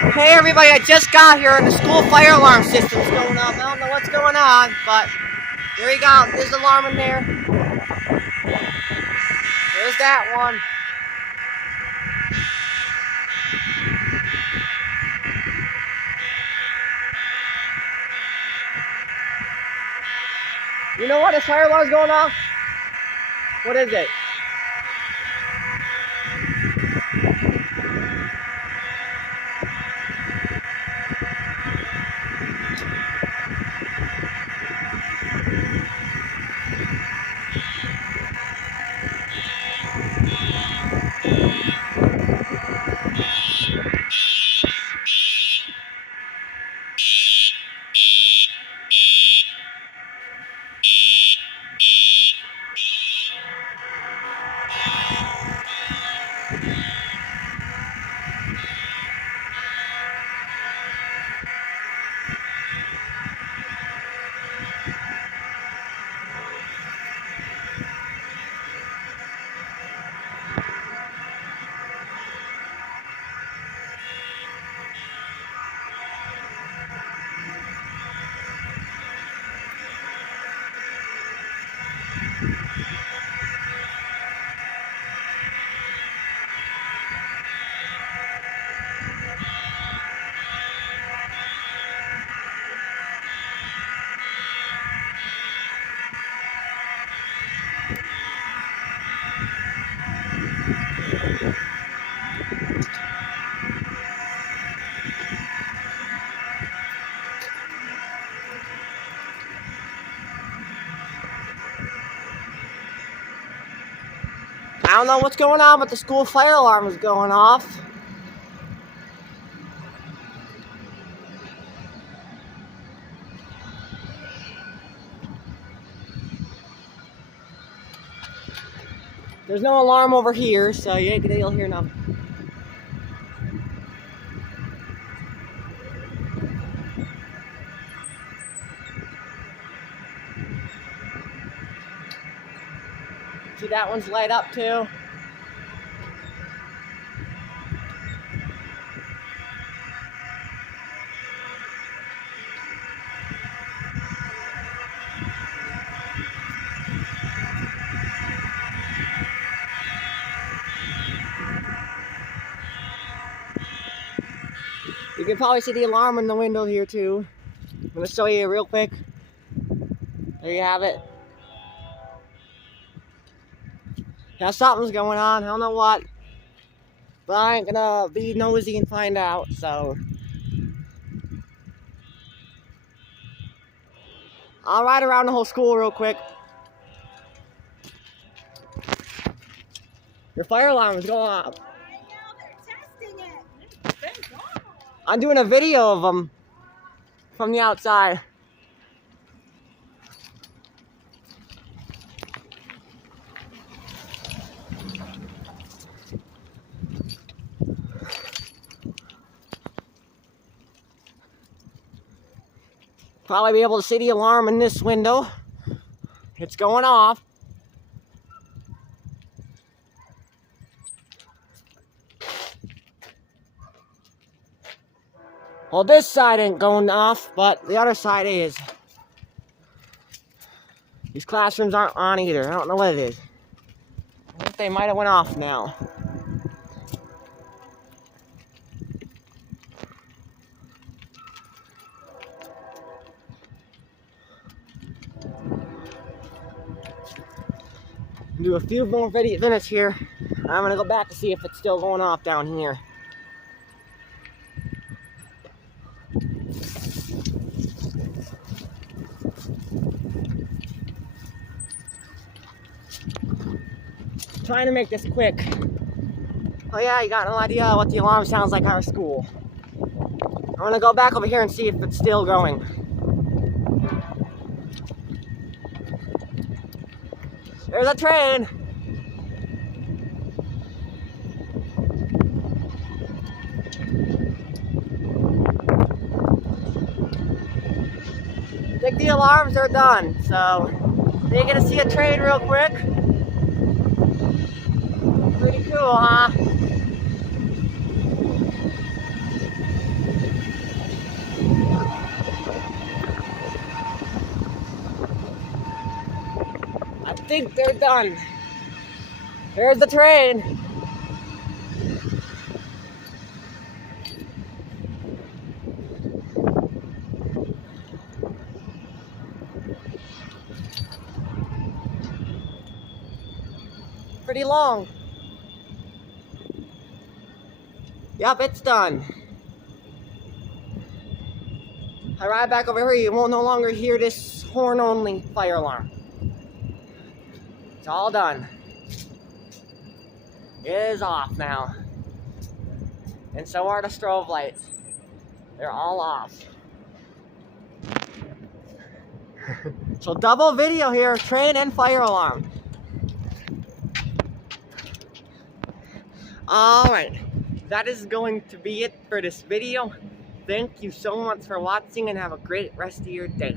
Hey everybody, I just got here and the school fire alarm system's going off. I don't know what's going on, but there you go. There's the alarm in there. There's that one. You know what? This fire alarm's going off? What is it? I don't know what's going on, but the school fire alarm is going off. There's no alarm over here, so you'll hear nothing. See, that one's light up too. You can probably see the alarm in the window here too. I'm going to show you real quick. There you have it. Now something's going on, I don't know what. But I ain't gonna be nosy and find out, so. I'll ride around the whole school real quick. Your fire alarm is going off. I know, they're testing it. I'm doing a video of them from the outside. Probably be able to see the alarm in this window. It's going off. Well, this side ain't going off, but the other side is. These classrooms aren't on either. I don't know what it is. I think they might have went off now. Do a few more minutes here. I'm gonna go back to see if it's still going off down here. Trying to make this quick. Oh yeah, you got no idea what the alarm sounds like at our school. I'm gonna go back over here and see if it's still going. There's a train. I think the alarms are done, so you're gonna see a train real quick. Pretty cool, huh? think they're done. Here's the train. Pretty long. Yep, it's done. I ride back over here, you won't no longer hear this horn-only fire alarm. It's all done. It is off now. And so are the strobe lights. They're all off. So double video here, train and fire alarm. Alright, that is going to be it for this video. Thank you so much for watching and have a great rest of your day.